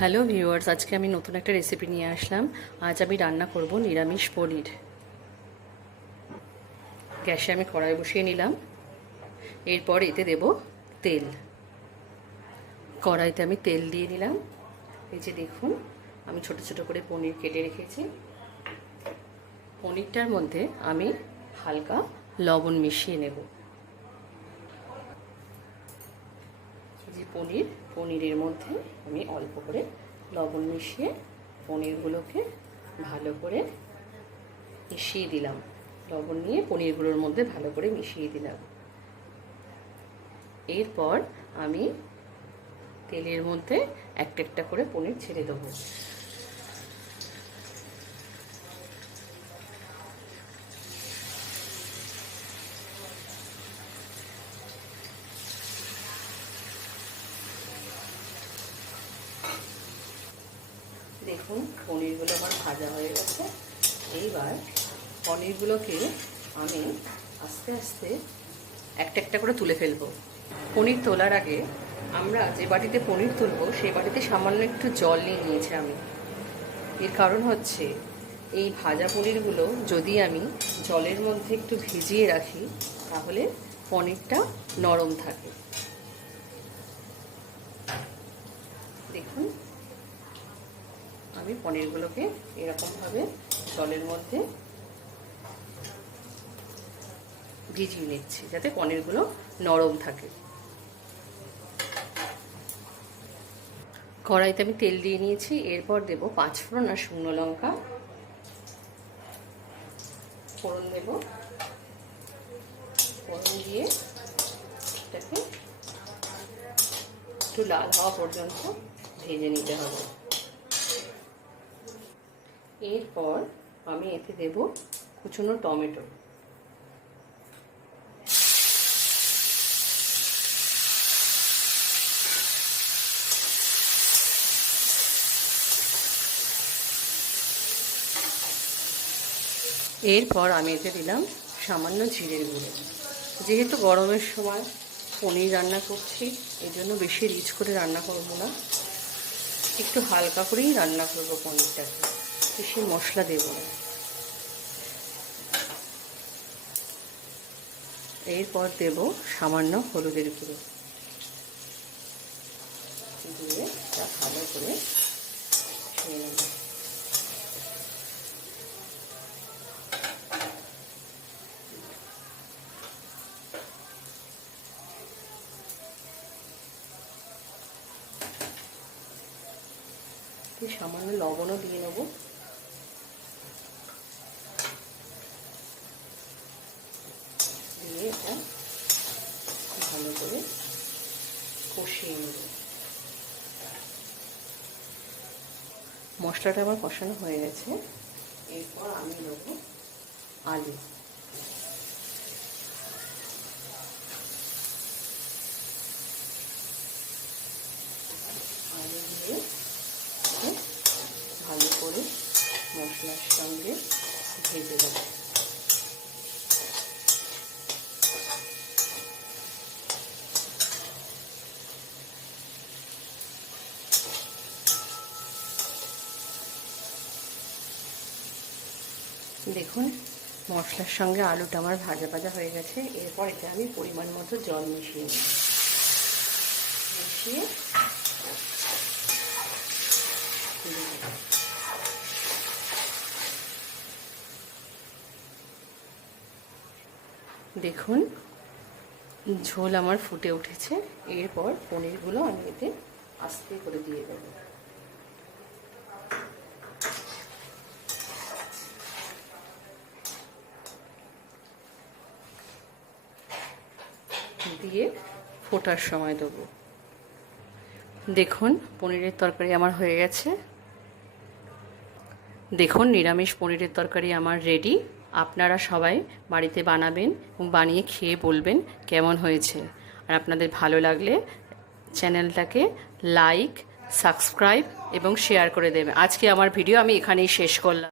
Hello viewers, আজকে আমি নতুন একটা রেসিপি নিয়ে আসলাম। আজ আমি রান্না করব নিরামিষ পনির। গ্যাসে আমি কড়াই বসিয়ে নিলাম। এরপর এতে দেব তেল। কড়াইতে আমি তেল দিয়ে নিলাম। এই যে দেখুন, আমি ছোট ছোট করে পনির কেটে রেখেছি। পনিরটার মধ্যে আমি হালকা লবণ মিশিয়ে নেব। যে পনিরের মধ্যে আমি অল্প করে লবণ মিশিয়ে পনিরগুলোকে ভালো করে মিশিয়ে দিলাম। লবণ নিয়ে পনিরগুলোর মধ্যে ভালো করে মিশিয়ে দিলাম। এরপর আমি তেলের মধ্যে একটা একটা করে পনির ছেড়ে দেবো। দেখুন, পনিরগুলো আমার ভাজা হয়ে গেছে। এইবার পনিরগুলোকে আমি আস্তে আস্তে একটা একটা করে তুলে ফেলবো। পনির তোলার আগে আমরা যে বাটিতে পনির তুলবো সেই বাটিতে সামান্য একটু জল নিয়ে নিয়েছি আমি। এর কারণ হচ্ছে, এই ভাজা পনিরগুলো যদি আমি জলের মধ্যে একটু ভিজিয়ে রাখি তাহলে পনিরটা নরম থাকে। দেখুন, আমি পনিরগুলোকে এরকমভাবে জলের মধ্যে ভিজিয়ে নিচ্ছি যাতে পনিরগুলো নরম থাকে। কড়াইতে আমি তেল দিয়ে নিয়েছি। এরপর দেব 5 ফোড়ন আর শুকনো লঙ্কা। ফোড়ন দেব। ফোড়ন দিয়ে এটাকে একটু লাল হওয়া পর্যন্ত ভেজে নিতে হবে। এরপর আমি এতে দেব কুচনো টমেটো। এরপর আমি এতে দিলাম সামান্য জিরের গুঁড়ো। যেহেতু গরমের সময় পনির রান্না করছি, এই জন্য বেশি রিচ করে রান্না করব না, একটু হালকা করেই রান্না করব পনিরটাকে, বেশি মশলা দেব না। এরপর দেব সামান্য হলুদের গুঁড়ো দিয়ে তা ভালো করে খেয়ে নেব। সামান্য লবণও দিয়ে নেব। দিয়ে এটা ভালো করে কষিয়ে নেব। মশলাটা আমার কষানো হয়ে গেছে। এরপর আমি নেব আলু। আলু দিয়ে ভালো করে মশলার সঙ্গে ভেজে দেবো। দেখুন, মশলার সঙ্গে আলুটা আমার ভাজা ভাজা হয়ে গেছে। এরপর এটা আমি পরিমাণ মতো জল মিশিয়ে নিই। মিশিয়ে দেখুন, ঝোল আমার ফুটে উঠেছে। এরপর পনিরগুলো আমি এতে আস্তে করে দিয়ে দেব। দিয়ে ফোটার সময় দেবো। দেখুন, পনিরের তরকারি আমার হয়ে গেছে। দেখুন, নিরামিষ পনিরের তরকারি আমার রেডি। আপনারা সবাই বাড়িতে বানাবেন এবং বানিয়ে খেয়ে বলবেন কেমন হয়েছে। আর আপনাদের ভালো লাগলে চ্যানেলটাকে লাইক, সাবস্ক্রাইব এবং শেয়ার করে দেবেন। আজকে আমার ভিডিও আমি এখানেই শেষ করলাম।